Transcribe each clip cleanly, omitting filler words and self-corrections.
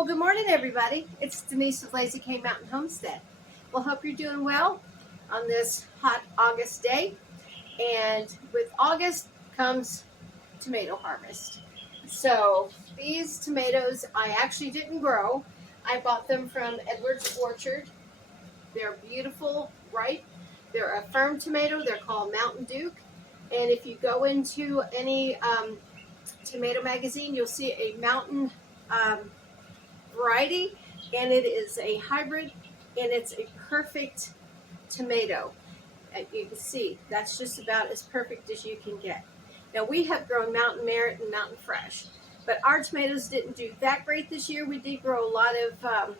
Well, good morning, everybody. It's Denise with Lazy K Mountain Homestead. Well, hope you're doing well on this hot August day. And with August comes tomato harvest. So these tomatoes I actually didn't grow. I bought them from Edward's Orchard. They're beautiful, ripe. They're a firm tomato. They're called Mountain Duke. And if you go into any tomato magazine, you'll see a mountain variety, and it is a hybrid, and it's a perfect tomato. You can see that's just about as perfect as you can get. Now we have grown Mountain Merit and Mountain Fresh, but our tomatoes didn't do that great this year. We did grow a lot of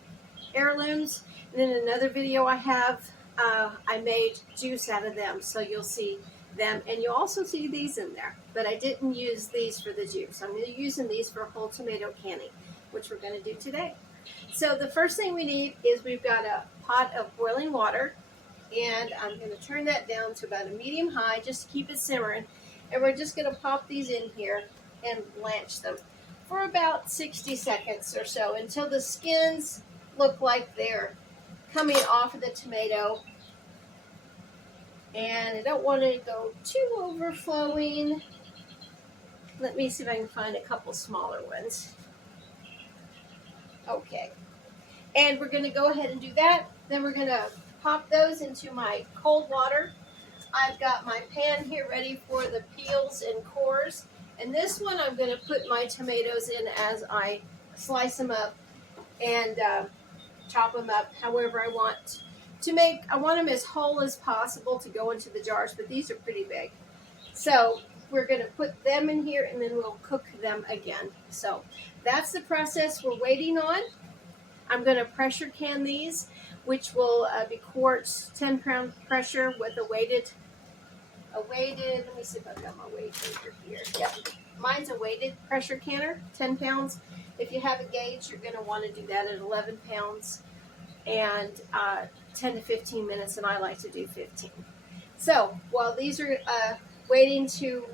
heirlooms, and in another video I have, I made juice out of them, so you'll see them, and you'll also see these in there, but I didn't use these for the juice. I'm using these for whole tomato canning, which we're going to do today. So the first thing we need is we've got a pot of boiling water, and I'm going to turn that down to about a medium high just to keep it simmering, and we're just going to pop these in here and blanch them for about 60 seconds or so until the skins look like they're coming off of the tomato. And I don't want to go too overflowing. Let me see if I can find a couple smaller ones. Okay, and we're going to go ahead and do that. Then we're going to pop those into my cold water. I've got my pan here ready for the peels and cores, and this one I'm going to put my tomatoes in as I slice them up and chop them up however I want to make. I want them as whole as possible to go into the jars, but these are pretty big. So we're going to put them in here, and then we'll cook them again. So that's the process we're waiting on. I'm going to pressure can these, which will be quarts, 10-pound pressure with a weighted, let me see if I've got my weight over here. Yep, mine's a weighted pressure canner, 10 pounds. If you have a gauge, you're going to want to do that at 11 pounds and 10 to 15 minutes, and I like to do 15. So while these are waiting to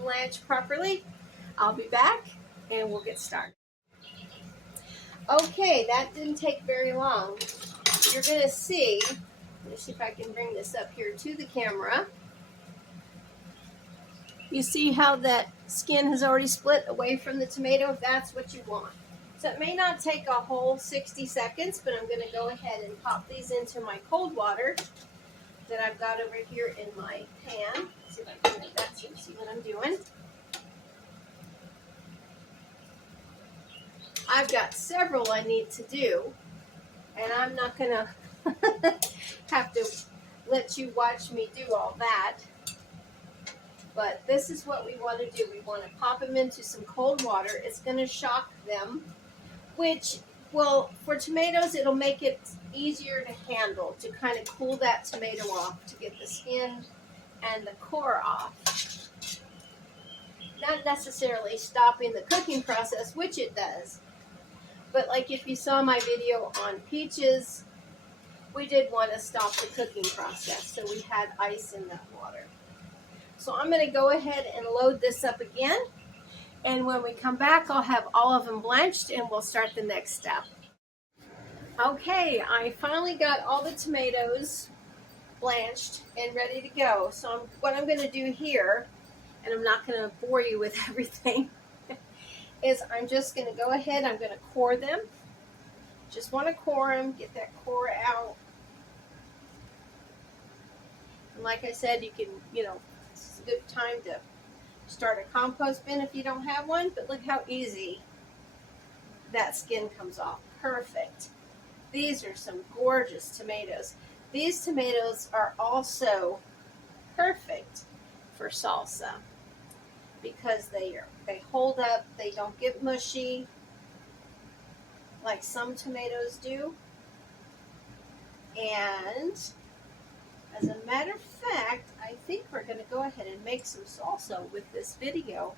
blanch properly, I'll be back and we'll get started. Okay, that didn't take very long. You're going to see, let me see if I can bring this up here to the camera. You see how that skin has already split away from the tomato? If that's what you want. So it may not take a whole 60 seconds, but I'm going to go ahead and pop these into my cold water that I've got over here in my pan. Let's see if I can make that so you see what I'm doing. I've got several I need to do, and I'm not going to have to let you watch me do all that. But this is what we want to do. We want to pop them into some cold water. It's going to shock them, which will, for tomatoes, it'll make it easier to handle, to kind of cool that tomato off, to get the skin and the core off. Not necessarily stopping the cooking process, which it does. But like if you saw my video on peaches, we did want to stop the cooking process, so we had ice in that water. So I'm going to go ahead and load this up again, and when we come back, I'll have all of them blanched, and we'll start the next step. Okay, I finally got all the tomatoes blanched and ready to go. So what I'm going to do here, and I'm not going to bore you with everything, is I'm just going to go ahead, I'm going to core them. Just want to core them, get that core out. And like I said, you can, it's a good time to start a compost bin if you don't have one, but look how easy that skin comes off. Perfect. These are some gorgeous tomatoes. These tomatoes are also perfect for salsa because they hold up, they don't get mushy like some tomatoes do. And as a matter of fact, I think we're going to go ahead and make some salsa with this video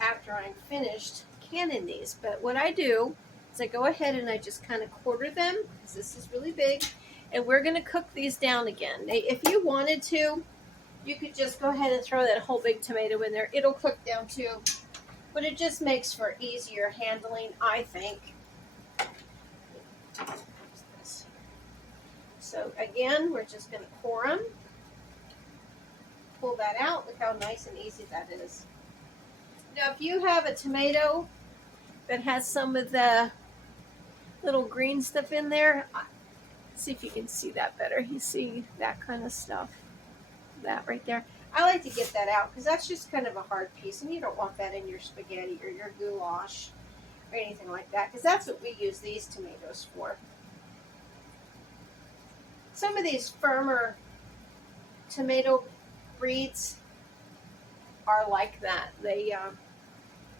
after I'm finished canning these. But what I do is I go ahead and I just kind of quarter them, because this is really big, and we're going to cook these down again. If you wanted to, you could just go ahead and throw that whole big tomato in there. It'll cook down too, but it just makes for easier handling, I think. So again, we're just going to pour them. Pull that out. Look how nice and easy that is. Now, if you have a tomato that has some of the little green stuff in there, see if you can see that better. You see that kind of stuff, that right there. I like to get that out because that's just kind of a hard piece, and you don't want that in your spaghetti or your goulash or anything like that, because that's what we use these tomatoes for. Some of these firmer tomato breeds are like that. They,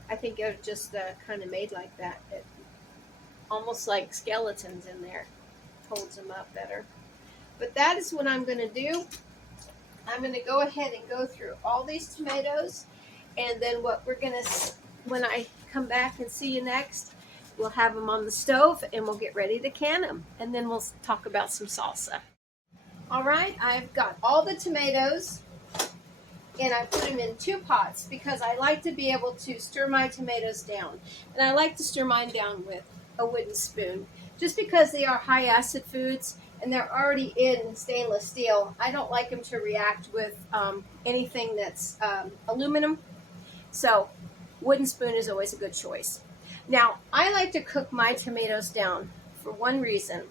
I think they're just kind of made like that. Almost like skeletons in there. Holds them up better. But that is what I'm going to do. I'm going to go ahead and go through all these tomatoes, and then what we're going to, when I come back and see you next, we'll have them on the stove and we'll get ready to can them, and then we'll talk about some salsa. All right, I've got all the tomatoes, and I put them in 2 pots because I like to be able to stir my tomatoes down, and I like to stir mine down with a wooden spoon, just because they are high acid foods and they're already in stainless steel. I don't like them to react with anything that's aluminum, so wooden spoon is always a good choice. Now, I like to cook my tomatoes down for one reason.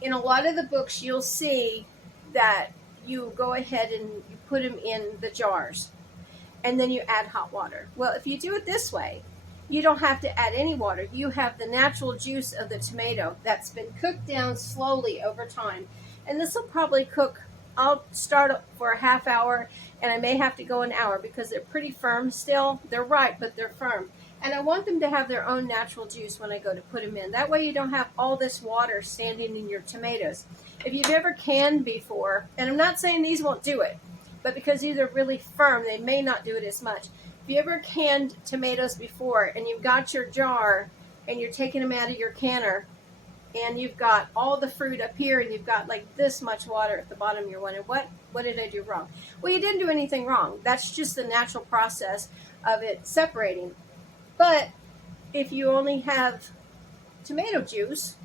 In a lot of the books, you'll see that you go ahead and you put them in the jars, and then you add hot water. Well, if you do it this way, you don't have to add any water. You have the natural juice of the tomato that's been cooked down slowly over time. And this will probably cook, I'll start for a half hour, and I may have to go an hour because they're pretty firm still. They're ripe, but they're firm. And I want them to have their own natural juice when I go to put them in. That way you don't have all this water standing in your tomatoes. If you've ever canned before, and I'm not saying these won't do it, but because these are really firm, they may not do it as much. If you ever canned tomatoes before and you've got your jar and you're taking them out of your canner and you've got all the fruit up here and you've got like this much water at the bottom, you're wondering, what did I do wrong? Well, you didn't do anything wrong. That's just the natural process of it separating. But if you only have tomato juice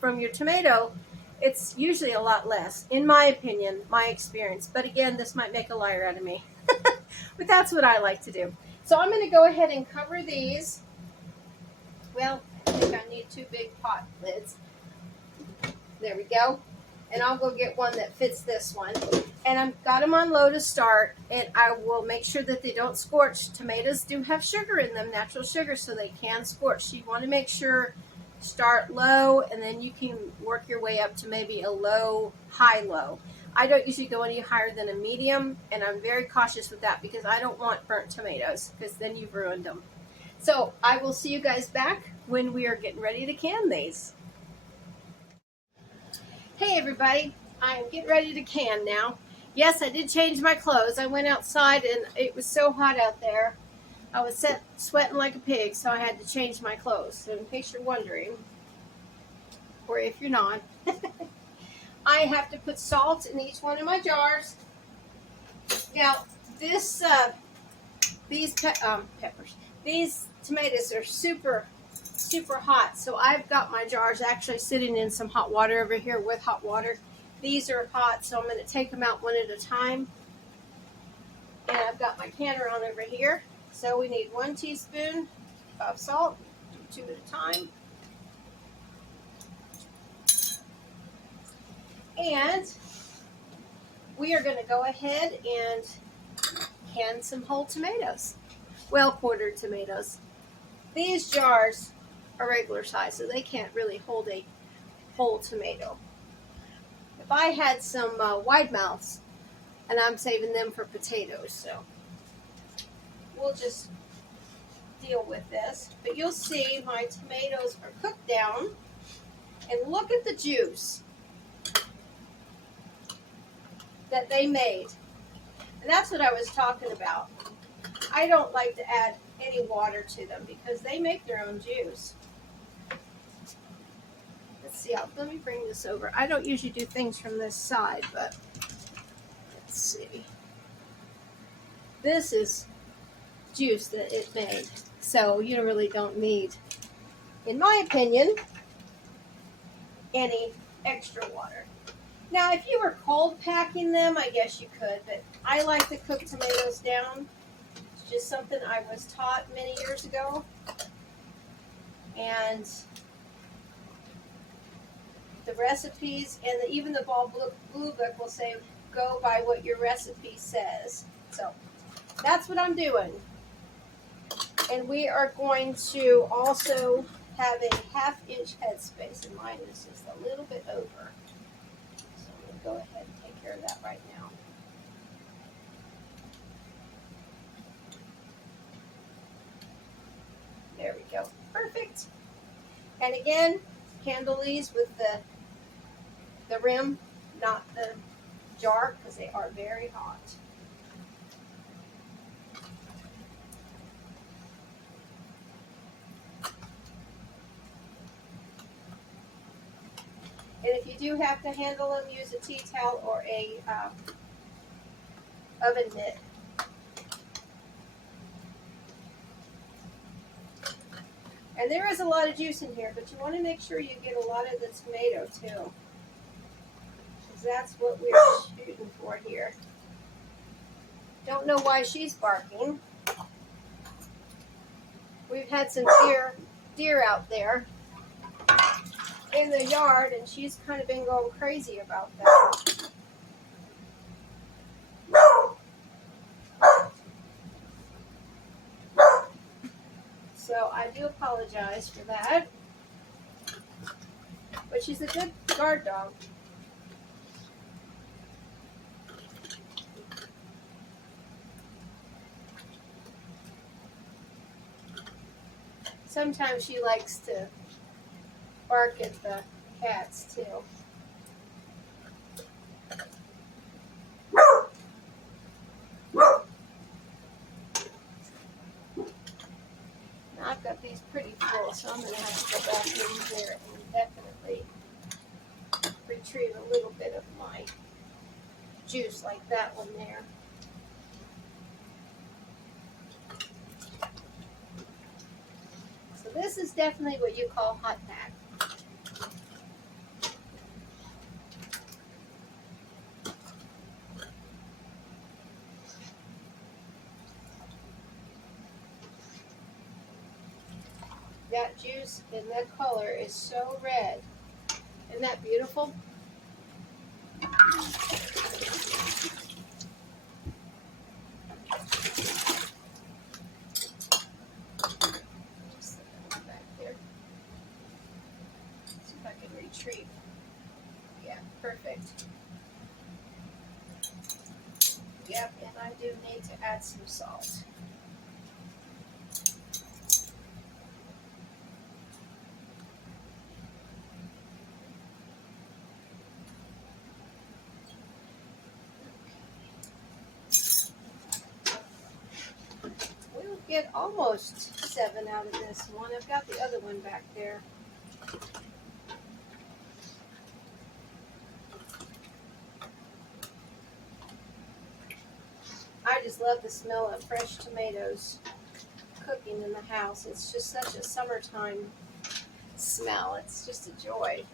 from your tomato, it's usually a lot less, in my opinion, my experience. But again, this might make a liar out of me. But that's what I like to do. So I'm going to go ahead and cover these. Well, I think I need 2 big pot lids. There we go. And I'll go get one that fits this one. And I've got them on low to start, and I will make sure that they don't scorch. Tomatoes do have sugar in them, natural sugar, so they can scorch. So you want to make sure, start low, and then you can work your way up to maybe a low, high-low. I don't usually go any higher than a medium, and I'm very cautious with that because I don't want burnt tomatoes, because then you've ruined them. So I will see you guys back when we are getting ready to can these. Hey everybody, I am getting ready to can now. Yes, I did change my clothes. I went outside and it was so hot out there. I was sweating like a pig, so I had to change my clothes. So in case you're wondering, or if you're not, I have to put salt in each one of my jars. Now, these peppers, these tomatoes are super hot. So I've got my jars actually sitting in some hot water over here with hot water. These are hot, so I'm going to take them out one at a time. And I've got my canner on over here. So we need 1 teaspoon of salt, 2 at a time. And we are going to go ahead and can some whole tomatoes, well quartered tomatoes. These jars are regular size, so they can't really hold a whole tomato. If I had some wide mouths, and I'm saving them for potatoes, so we'll just deal with this. But you'll see my tomatoes are cooked down, and look at the juice that they made. And that's what I was talking about. I don't like to add any water to them because they make their own juice. Let's see, let me bring this over. I don't usually do things from this side, but let's see. This is juice that it made. So you really don't need, in my opinion, any extra water. Now, if you were cold packing them, I guess you could, but I like to cook tomatoes down. It's just something I was taught many years ago. And the recipes and even the Blue Book will say, go by what your recipe says. So that's what I'm doing. And we are going to also have a 1/2-inch headspace, and mine is just a little bit over. So I'm going to go ahead and take care of that right now. There we go. Perfect. And again, handle these with the rim, not the jar, because they are very hot. And if you do have to handle them, use a tea towel or a oven mitt. And there is a lot of juice in here, but you want to make sure you get a lot of the tomato too, because that's what we're shooting for here. Don't know why she's barking. We've had some deer out there in the yard, and she's kind of been going crazy about that. So I do apologize for that. But she's a good guard dog. Sometimes she likes to bark at the cats too. Now I've got these pretty full, so I'm going to have to go back in here and definitely retrieve a little bit of my juice like that one there. So this is definitely what you call hot pack. That juice and that color is so red. Isn't that beautiful? Retrieve. Yeah, perfect. Yep, and I do need to add some salt. We'll get almost 7 out of this one. I've got the other one back there. I just love the smell of fresh tomatoes cooking in the house. It's just such a summertime smell. It's just a joy.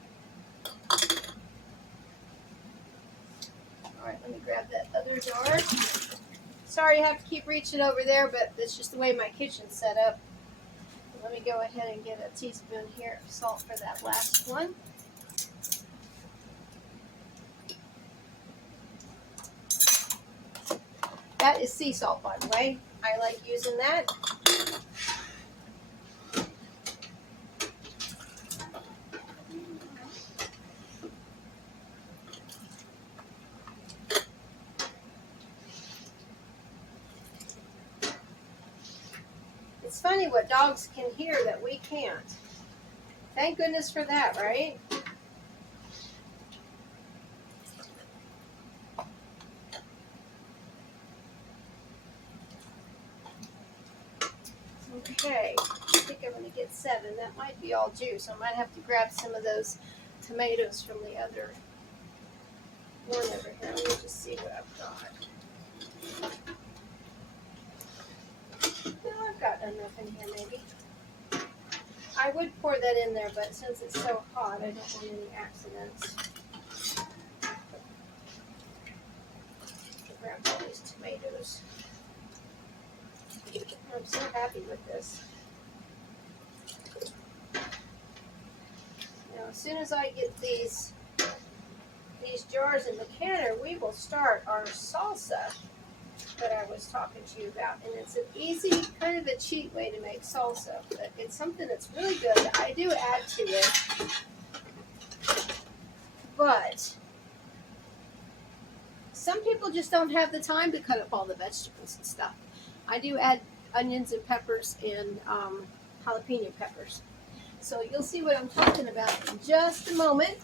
All right, let me grab that other jar. Sorry I have to keep reaching over there, but that's just the way my kitchen's set up. Let me go ahead and get a teaspoon here of salt for that last one. That is sea salt, by the way. I like using that. It's funny what dogs can hear that we can't. Thank goodness for that, right? Okay, I think I'm going to get 7. That might be all juice. I might have to grab some of those tomatoes from the other one over here. Let me just see what I've got. No, I've got enough in here maybe. I I would pour that in there, but since it's so hot, I don't want any accidents. Grab all these tomatoes. I'm so happy with this. Now, as soon as I get these jars in the canner, we will start our salsa that I was talking to you about. And it's an easy, kind of a cheat way to make salsa, but it's something that's really good. I do add to it, but some people just don't have the time to cut up all the vegetables and stuff. I do add onions and peppers and jalapeno peppers. So you'll see what I'm talking about in just a moment.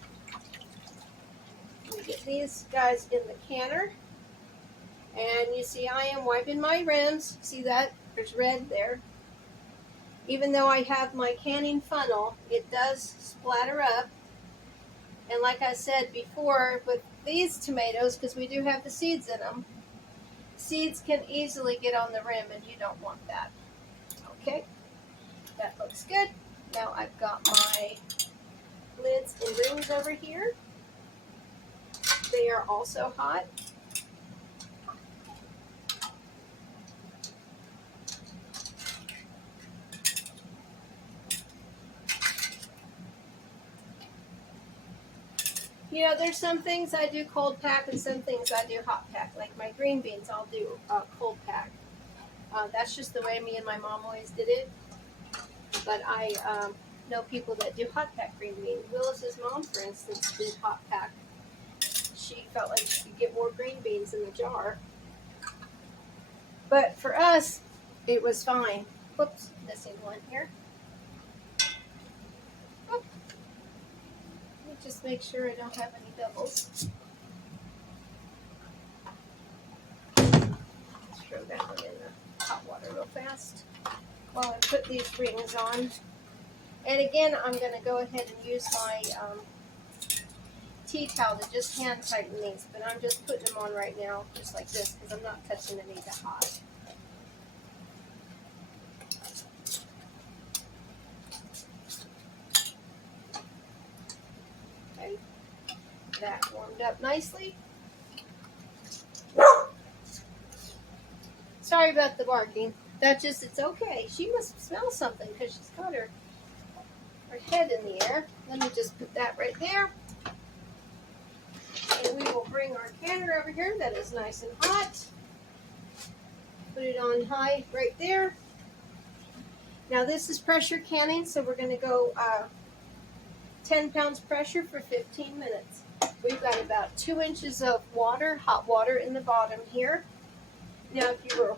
We get these guys in the canner. And you see I am wiping my rims. See that? There's red there. Even though I have my canning funnel, it does splatter up. And like I said before, with these tomatoes, because we do have the seeds in them, seeds can easily get on the rim and you don't want that. Okay, that looks good. Now I've got my lids and rings over here. They are also hot. You know, there's some things I do cold pack and some things I do hot pack. Like my green beans, I'll do cold pack. That's just the way me and my mom always did it. But I know people that do hot pack green beans. Willis's mom, for instance, did hot pack. She felt like she could get more green beans in the jar. But for us, it was fine. Whoops, missing one here. Oh. Let me just make sure I don't have any doubles. Let's throw that one in the hot water real fast while I put these rings on. And again, I'm going to go ahead and use my tea towel to just hand tighten these, but I'm just putting them on right now, just like this, because I'm not touching any that hot. Okay, that warmed up nicely. Sorry about the barking. That just, it's okay. She must smell something because she's got her head in the air. Let me just put that right there. And we will bring our canner over here that is nice and hot. Put it on high right there. Now this is pressure canning, so we're going to go 10 pounds pressure for 15 minutes. We've got about 2 inches of water, hot water in the bottom here. Now if you were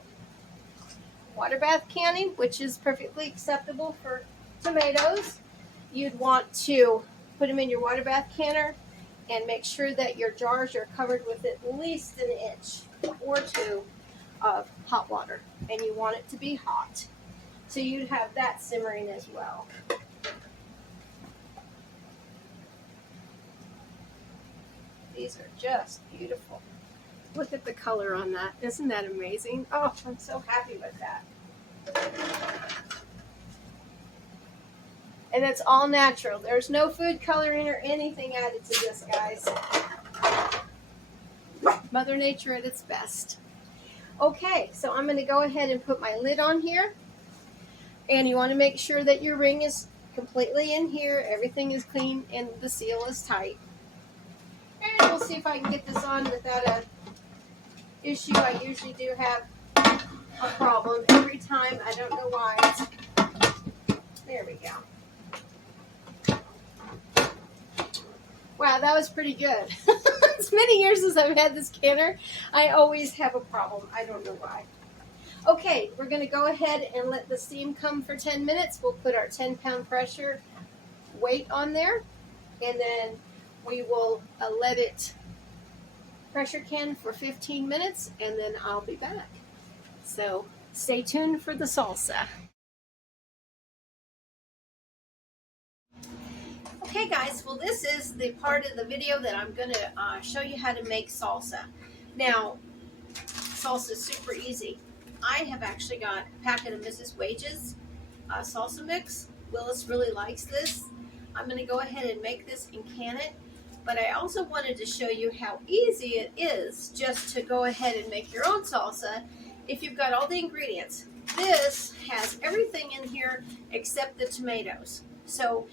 water bath canning, which is perfectly acceptable for tomatoes, you'd want to put them in your water bath canner and make sure that your jars are covered with at least an inch or two of hot water. And you want it to be hot. So you'd have that simmering as well. These are just beautiful. Look at the color on that. Isn't that amazing? Oh, I'm so happy with that. And it's all natural. There's no food coloring or anything added to this, guys. Mother Nature at its best. Okay, so I'm going to go ahead and put my lid on here. And you want to make sure that your ring is completely in here. Everything is clean and the seal is tight. And we'll see if I can get this on without a issue. I usually do have a problem every time. I don't know why. There we go. Wow, that was pretty good. As many years as I've had this canner, I always have a problem. I don't know why. Okay, we're going to go ahead and let the steam come for 10 minutes. We'll put our 10-pound pressure weight on there, and then we will let it pressure can for 15 minutes, and then I'll be back. So stay tuned for the salsa. Okay guys, well this is the part of the video that I'm going to show you how to make salsa. Now, salsa is super easy. I have actually got a packet of Mrs. Wage's salsa mix, Willis really likes this. I'm going to go ahead and make this and can it. But I also wanted to show you how easy it is just to go ahead and make your own salsa if you've got all the ingredients. This has everything in here except the tomatoes. So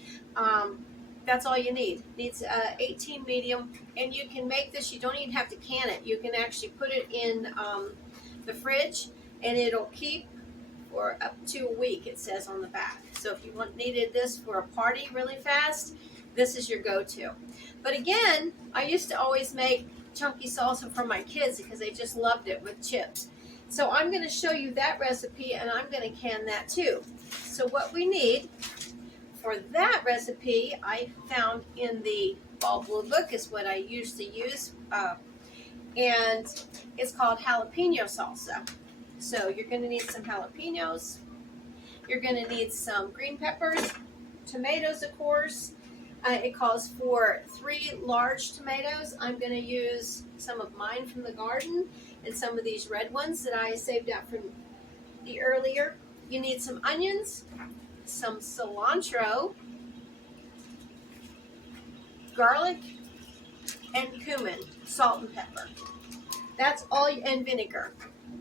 that's all you need. It needs 18 medium, and you can make this. You don't even have to can it. You can actually put it in the fridge, and it'll keep for up to a week, it says on the back. So if you needed this for a party really fast, this is your go-to. But again, I used to always make chunky salsa for my kids because they just loved it with chips. So I'm going to show you that recipe, and I'm going to can that too. So what we need for that recipe, I found in the Ball Blue Book, is what I usually use, and it's called jalapeno salsa. So you're going to need some jalapenos, you're going to need some green peppers, tomatoes, of course. It calls for 3 large tomatoes. I'm going to use some of mine from the garden and some of these red ones that I saved out from the earlier. You need some onions, some cilantro, garlic, and cumin, salt and pepper. That's all, and vinegar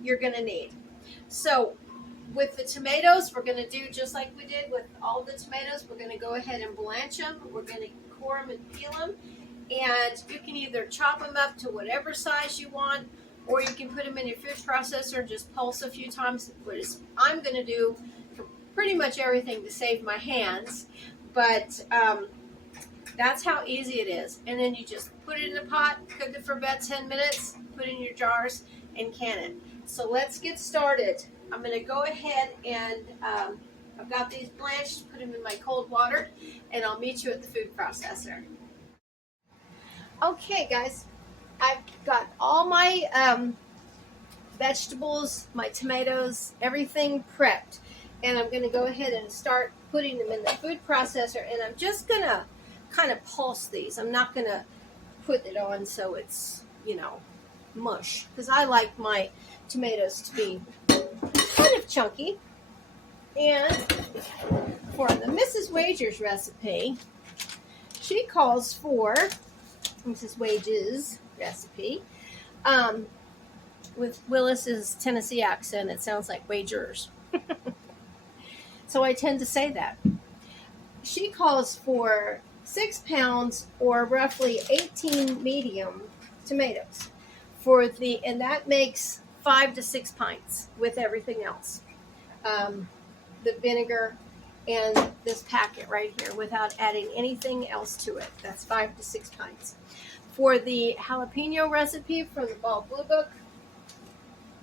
you're going to need. So with the tomatoes, we're going to do just like we did with all the tomatoes. We're going to go ahead and blanch them. We're going to core them and peel them. And you can either chop them up to whatever size you want, or you can put them in your food processor and just pulse a few times. I'm going to do for pretty much everything to save my hands. But that's how easy it is. And then you just put it in a pot, cook it for about 10 minutes, put it in your jars, and can it. So let's get started. I'm going to go ahead and I've got these blanched, put them in my cold water, and I'll meet you at the food processor. Okay, guys, I've got all my vegetables, my tomatoes, everything prepped. And I'm going to go ahead and start putting them in the food processor, and I'm just going to kind of pulse these. I'm not going to put it on so it's, mush, because I like my tomatoes to be kind of chunky. And for the Mrs. Wager's recipe, she calls for Mrs. Wager's recipe. With Willis's Tennessee accent, it sounds like wagers. So I tend to say that. She calls for 6 pounds or roughly 18 medium tomatoes and that makes 5 to 6 pints with everything else. The vinegar and this packet right here without adding anything else to it. That's 5 to 6 pints. For the jalapeno recipe from the Ball Blue Book,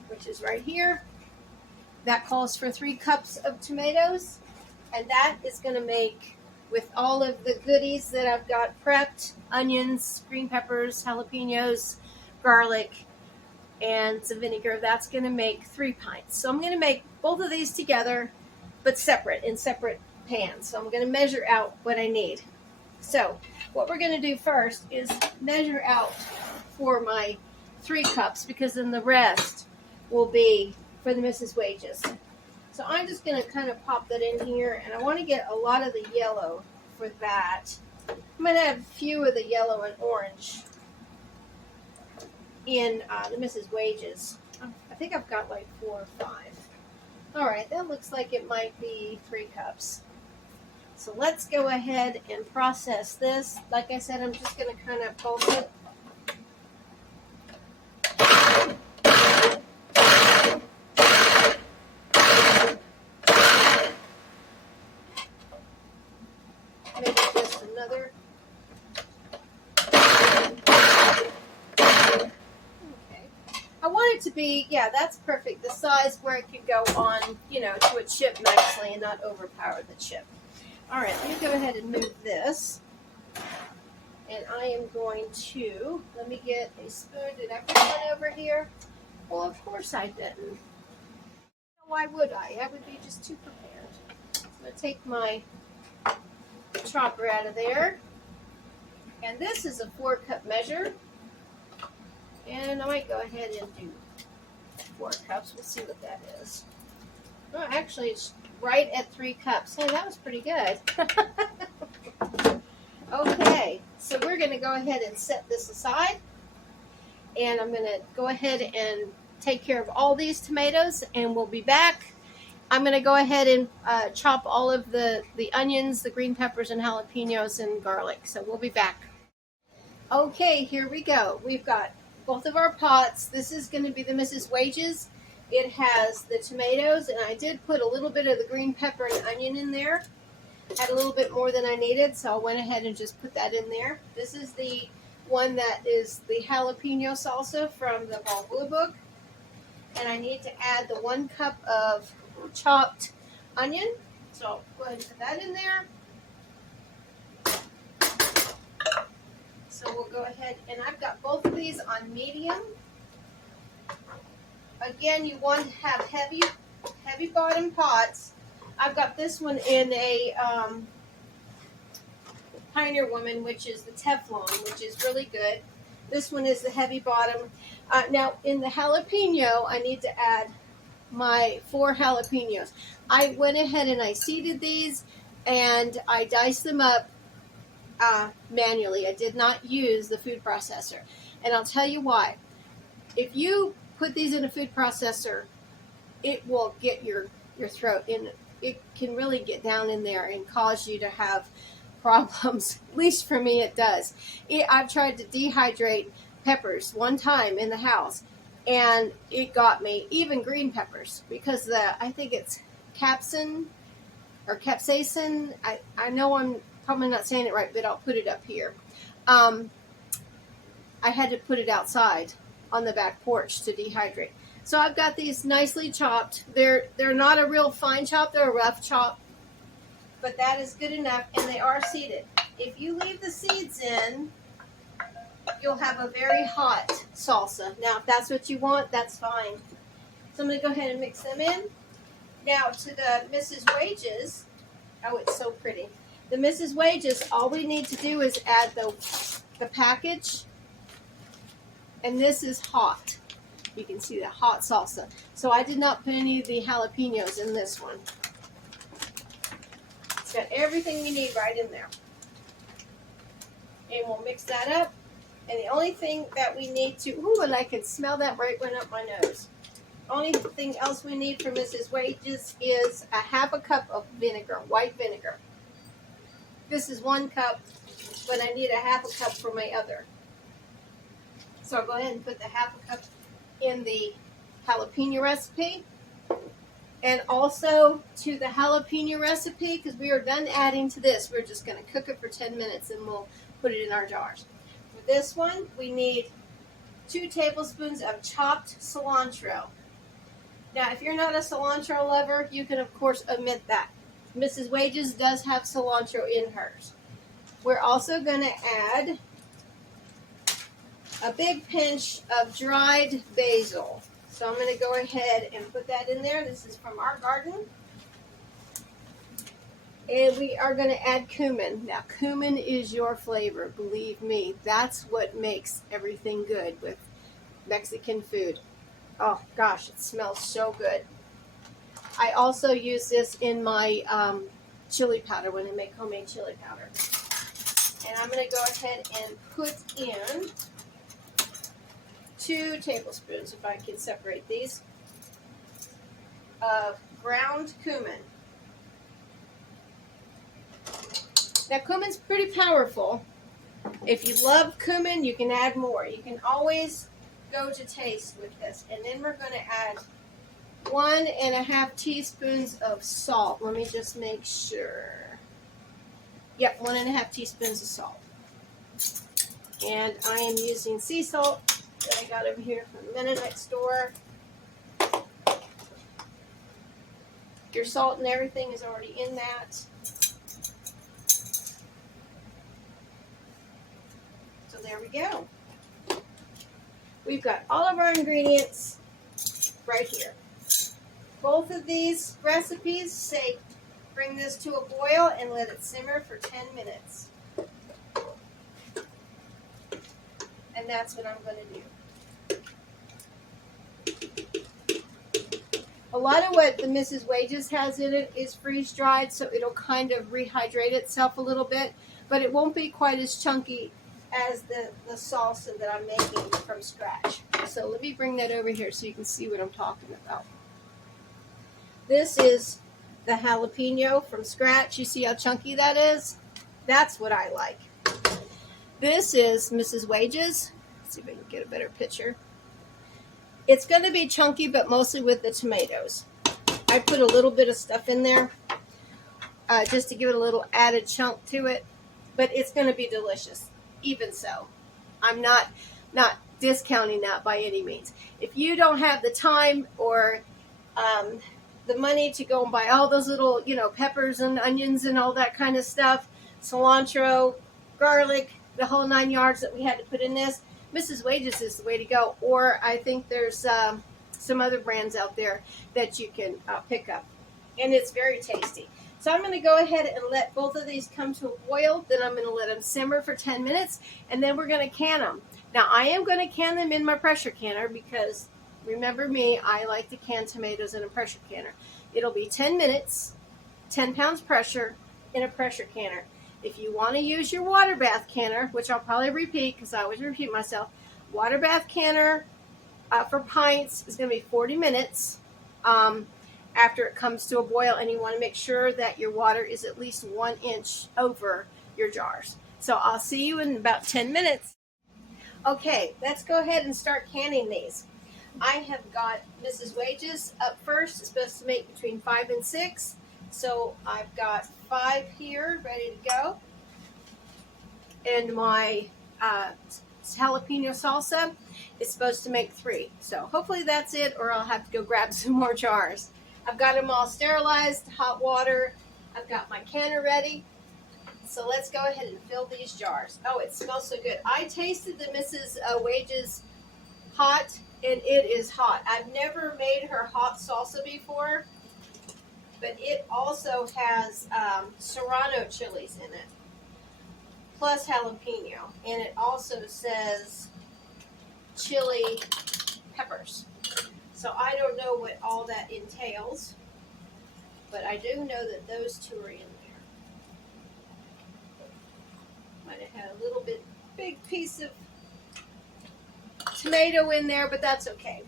which is right here, that calls for 3 cups of tomatoes, and that is going to make, with all of the goodies that I've got prepped, onions, green peppers, jalapenos, garlic, and some vinegar, that's going to make 3 pints. So I'm going to make both of these together, but separate, in separate pans. So I'm going to measure out what I need. So what we're going to do first is measure out for my 3 cups, because then the rest will be for the Mrs. Wages. So I'm just going to kind of pop that in here, and I want to get a lot of the yellow for that. I'm going to have a few of the yellow and orange in the Mrs. Wages. I think I've got like 4 or 5. All right, that looks like it might be 3 cups. So let's go ahead and process this. Like I said, I'm just going to kind of pulse it. Maybe just another. Okay. I want it to be, yeah, that's perfect. The size where it could go on, to a chip nicely and not overpower the chip. All right, let me go ahead and move this. And I am going to, let me get a spoon. Did I put one over here? Well, of course I didn't. Why would I? I would be just too prepared. I'm going to take my chopper out of there. And this is a 4-cup measure. And I might go ahead and do 4 cups. We'll see what that is. Oh, actually, it's right at 3 cups. Hey, that was pretty good. Okay, so we're going to go ahead and set this aside. And I'm going to go ahead and take care of all these tomatoes, and we'll be back. I'm going to go ahead and chop all of the onions, the green peppers, and jalapenos and garlic. So we'll be back. Okay, here we go. We've got both of our pots. This is going to be the Mrs. Wages. It has the tomatoes, and I did put a little bit of the green pepper and onion in there. Had a little bit more than I needed, so I went ahead and just put that in there. This is the one that is the jalapeno salsa from the Balboa book. And I need to add the 1 cup of chopped onion. So I'll go ahead and put that in there. So we'll go ahead, and I've got both of these on medium. Again, you want to have heavy bottom pots. I've got this one in a Pioneer Woman, which is the Teflon, which is really good. This one is the heavy bottom. Now, in the jalapeno, I need to add my 4 jalapenos. I went ahead and I seeded these, and I diced them up manually. I did not use the food processor. And I'll tell you why. If you put these in a food processor, it will get your throat in. It can really get down in there and cause you to have problems. At least for me, it does. I've tried to dehydrate peppers one time in the house, and it got me, even green peppers, because I think it's capsaicin. I know I'm probably not saying it right, but I'll put it up here. I had to put it outside on the back porch to dehydrate. So I've got these nicely chopped. They're not a real fine chop, they're a rough chop, but that is good enough, and they are seeded. If you leave the seeds in, you'll have a very hot salsa. Now, if that's what you want, that's fine. So I'm going to go ahead and mix them in. Now, to the Mrs. Wages, oh, it's so pretty. The Mrs. Wages, all we need to do is add the package, and this is hot. You can see the hot salsa. So I did not put any of the jalapenos in this one. It's got everything we need right in there. And we'll mix that up. And the only thing that we need to, and I can smell that right going up my nose. Only thing else we need for Mrs. Wages is a 1/2 cup of vinegar, white vinegar. This is 1 cup, but I need a 1/2 cup for my other. So I'll go ahead and put the 1/2 cup in the jalapeno recipe. And also to the jalapeno recipe, because we are done adding to this, we're just going to cook it for 10 minutes and we'll put it in our jars. For this one, we need 2 tablespoons of chopped cilantro. Now, if you're not a cilantro lover, you can, of course, omit that. Mrs. Wages does have cilantro in hers. We're also going to add a big pinch of dried basil. So I'm going to go ahead and put that in there. This is from our garden. And we are going to add cumin. Now, cumin is your flavor, believe me. That's what makes everything good with Mexican food. Oh, gosh, it smells so good. I also use this in my chili powder when I make homemade chili powder. And I'm going to go ahead and put in 2 tablespoons, if I can separate these, of ground cumin. Now, cumin's pretty powerful. If you love cumin, you can add more. You can always go to taste with this. And then we're going to add 1.5 teaspoons of salt. Let me just make sure. Yep, 1.5 teaspoons of salt. And I am using sea salt that I got over here from the Mennonite store. Your salt and everything is already in that. So there we go. We've got all of our ingredients right here. Both of these recipes say bring this to a boil and let it simmer for 10 minutes. And that's what I'm going to do. A lot of what the Mrs. Wages has in it is freeze dried, so it'll kind of rehydrate itself a little bit, but it won't be quite as chunky as the salsa that I'm making from scratch. So let me bring that over here so you can see what I'm talking about. This is the jalapeno from scratch. You see how chunky that is? That's what I like. This is Mrs. Wages. Let's see if I can get a better picture. It's going to be chunky, but mostly with the tomatoes. I put a little bit of stuff in there just to give it a little added chunk to it, but it's going to be delicious. Even so, I'm not discounting that by any means. If you don't have the time or the money to go and buy all those little, peppers and onions and all that kind of stuff, cilantro, garlic, the whole 9 yards that we had to put in this, Mrs. Wages is the way to go. Or I think there's some other brands out there that you can pick up. And it's very tasty. So I'm going to go ahead and let both of these come to a boil. Then I'm going to let them simmer for 10 minutes. And then we're going to can them. Now, I am going to can them in my pressure canner because, remember me, I like to can tomatoes in a pressure canner. It'll be 10 minutes, 10 pounds pressure in a pressure canner. If you want to use your water bath canner, which I'll probably repeat because I always repeat myself, water bath canner for pints is going to be 40 minutes after it comes to a boil, and you want to make sure that your water is at least 1 inch over your jars. So I'll see you in about 10 minutes. Okay, let's go ahead and start canning these. I have got Mrs. Wages up first. It's supposed to make between 5 and 6. So I've got 5 here ready to go. And my jalapeno salsa is supposed to make 3. So hopefully that's it, or I'll have to go grab some more jars. I've got them all sterilized, hot water. I've got my canner ready. So let's go ahead and fill these jars. Oh, it smells so good. I tasted the Mrs. Wages hot, and it is hot. I've never made her hot salsa before, but it also has serrano chilies in it, plus jalapeno, and it also says chili peppers. So I don't know what all that entails, but I do know that those 2 are in there. Might have had a little bit big piece of tomato in there, but that's okay.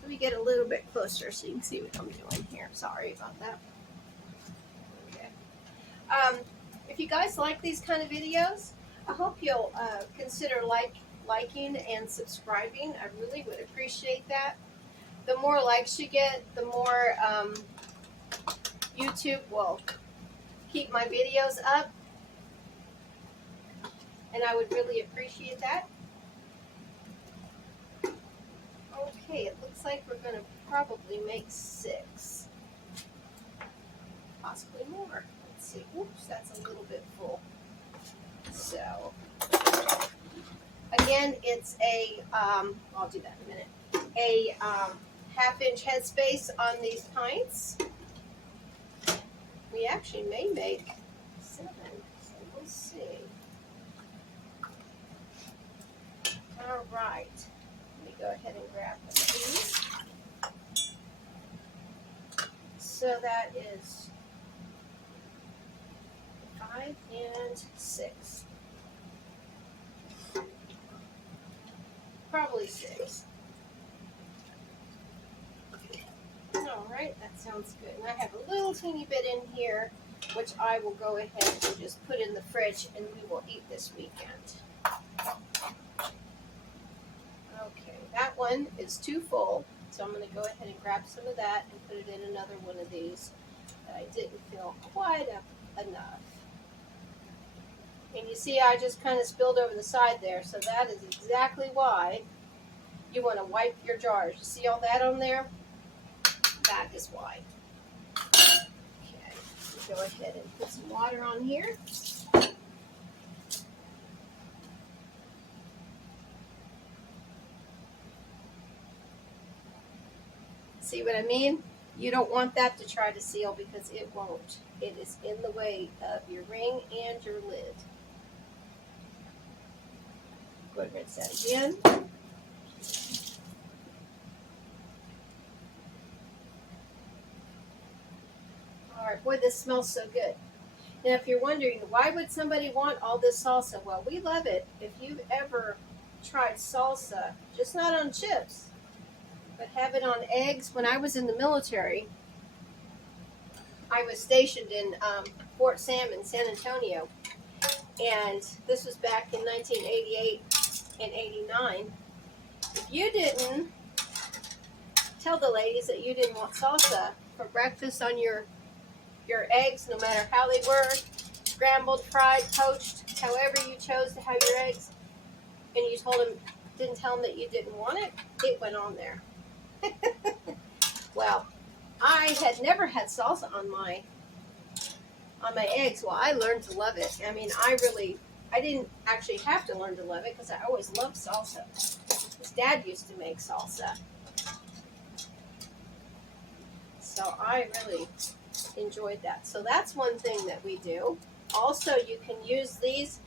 Let me get a little bit closer so you can see what I'm doing here. Sorry about that. Okay. If you guys like these kind of videos, I hope you'll consider liking and subscribing. I really would appreciate that. The more likes you get, the more YouTube will keep my videos up, and I would really appreciate that. Okay, it looks like we're going to probably make 6, possibly more. Let's see. Oops, that's a little bit full. So, again, it's a, I'll do that in a minute, a 1/2 inch headspace on these pints. We actually may make 7, so we'll see. All right. Let me go ahead and grab these. So that is 5 and 6. Probably 6. All right, that sounds good. And I have a little teeny bit in here, which I will go ahead and just put in the fridge, and we will eat this weekend. Okay, that one is too full, so I'm going to go ahead and grab some of that and put it in another one of these that I didn't fill quite up enough. And you see I just kind of spilled over the side there, so that is exactly why you want to wipe your jars. You see all that on there? That is why. Okay, go ahead and put some water on here. See what I mean? You don't want that to try to seal because it won't. It is in the way of your ring and your lid. Go ahead and rinse that again. Boy, this smells so good. Now, if you're wondering, why would somebody want all this salsa? Well, we love it. If you've ever tried salsa, just not on chips, but have it on eggs. When I was in the military, I was stationed in Fort Sam in San Antonio, and this was back in 1988 and 89. If you didn't tell the ladies that you didn't want salsa for breakfast on your eggs, no matter how they were, scrambled, fried, poached, however you chose to have your eggs, and you didn't tell them that you didn't want it, it went on there. Well, I had never had salsa on my eggs. Well, I learned to love it. I mean, I didn't actually have to learn to love it because I always loved salsa. His dad used to make salsa. So I really enjoyed that. So that's one thing that we do. Also, you can use this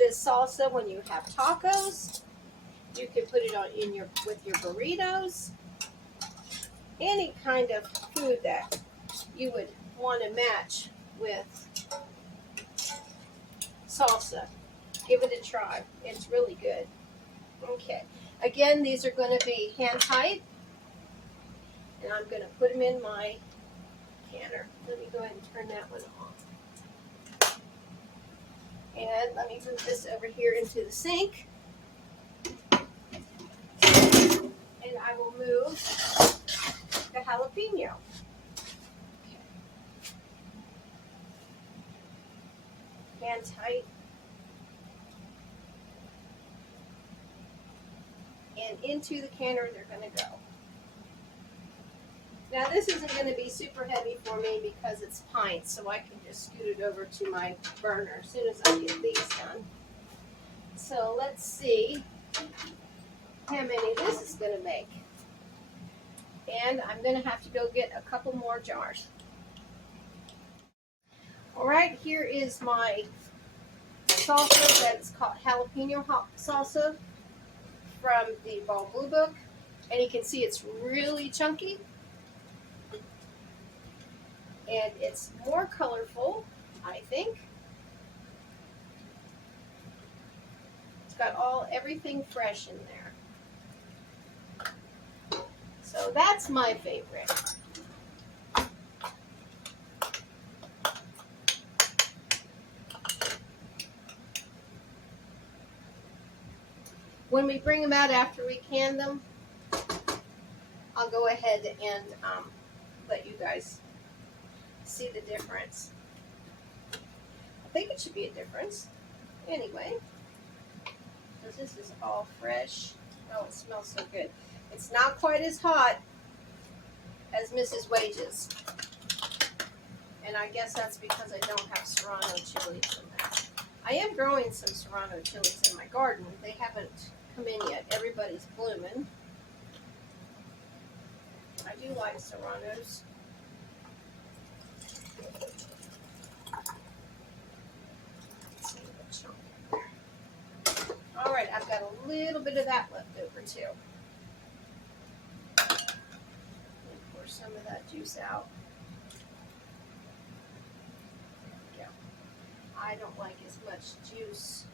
salsa when you have tacos. You can put it on with your burritos. Any kind of food that you would want to match with salsa. Give it a try. It's really good. Okay. Again, these are going to be hand tight. And I'm going to put them in my canner. Let me go ahead and turn that one off. And let me move this over here into the sink. And I will move the jalapeno. Okay. Hand tight. And into the canner they're going to go. Now this isn't going to be super heavy for me because it's pints, so I can just scoot it over to my burner as soon as I get these done. So let's see how many this is going to make. And I'm going to have to go get a couple more jars. Alright, here is my salsa that's called jalapeno salsa from the Ball Blue Book. And you can see it's really chunky. And it's more colorful, I think. It's got everything fresh in there. So that's my favorite. When we bring them out after we can them, I'll go ahead and let you guys see the difference. I think it should be a difference. Anyway, because this is all fresh. Oh, it smells so good. It's not quite as hot as Mrs. Wages. And I guess that's because I don't have serrano chilies in that. I am growing some serrano chilies in my garden. They haven't come in yet. Everybody's blooming. I do like serranos. Alright, I've got a little bit of that left over too. Pour some of that juice out. There we go. I don't like as much juice.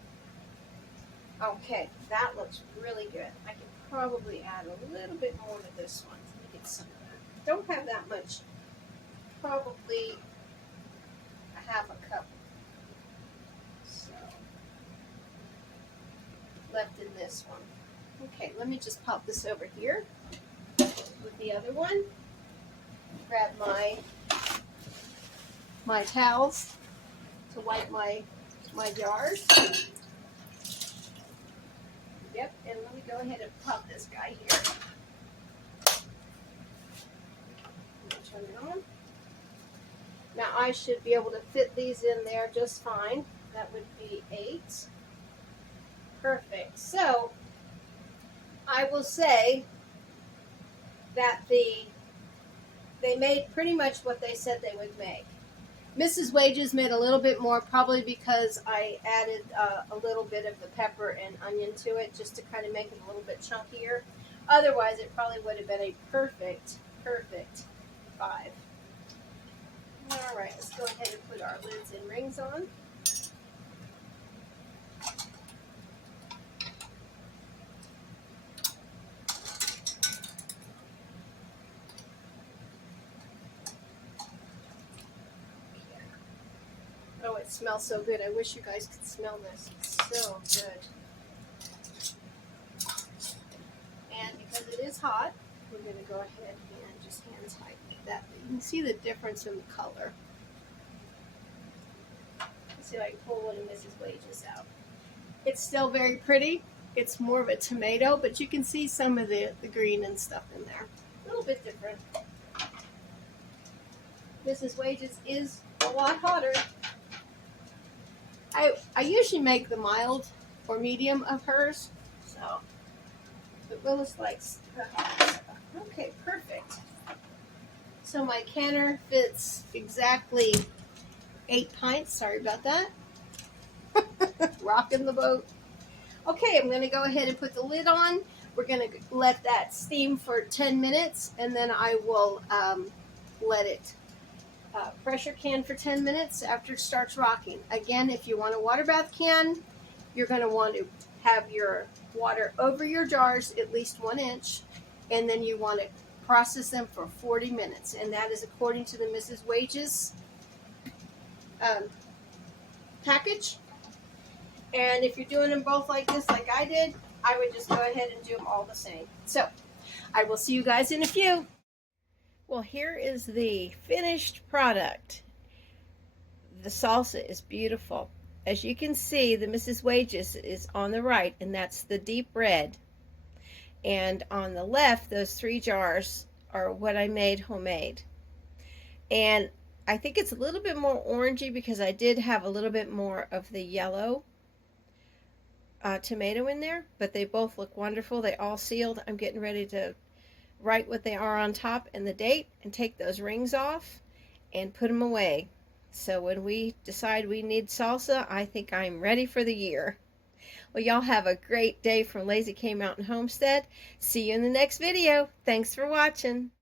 Okay, that looks really good. I can probably add a little bit more to this one. Let me get some of that. Don't have that much. Probably a half a cup. So, left in this one. Okay, let me just pop this over here with the other one. Grab my towels to wipe my jars. Yep, and let me go ahead and pop this guy here. Turn it on. Now I should be able to fit these in there just fine. That would be 8. Perfect. So I will say that they made pretty much what they said they would make. Mrs. Wages made a little bit more, probably because I added a little bit of the pepper and onion to it just to kind of make it a little bit chunkier. Otherwise, it probably would have been a perfect 5. All right, let's go ahead and put our lids and rings on. Oh, it smells so good. I wish you guys could smell this. It's so good. And because it is hot, we're going to go ahead and just hand tighten that. You can see the difference in the color. Let's see if I can pull one of Mrs. Wages out. It's still very pretty. It's more of a tomato, but you can see some of the green and stuff in there. A little bit different. Mrs. Wages is a lot hotter. I usually make the mild or medium of hers, so, but Willis likes the hot. Okay, perfect. So my canner fits exactly 8 pints. Sorry about that. Rocking the boat. Okay, I'm going to go ahead and put the lid on. We're going to let that steam for 10 minutes, and then I will let it pressure can for 10 minutes after it starts rocking. Again, if you want a water bath can, you're going to want to have your water over your jars at least 1 inch, and then you want to process them for 40 minutes, and that is according to the Mrs. Wages package. And if you're doing them both like this, like I did, I would just go ahead and do them all the same. So I will see you guys in a few. Well, here is the finished product. The salsa is beautiful. As you can see, the Mrs. Wages is on the right, and that's the deep red. And on the left, those 3 jars are what I made homemade. And I think it's a little bit more orangey because I did have a little bit more of the yellow tomato in there, but they both look wonderful. They all sealed. I'm getting ready to write what they are on top and the date and take those rings off and put them away. So when we decide we need salsa, I think I'm ready for the year. Well, y'all have a great day from Lazy K Mountain Homestead. See you in the next video. Thanks for watching.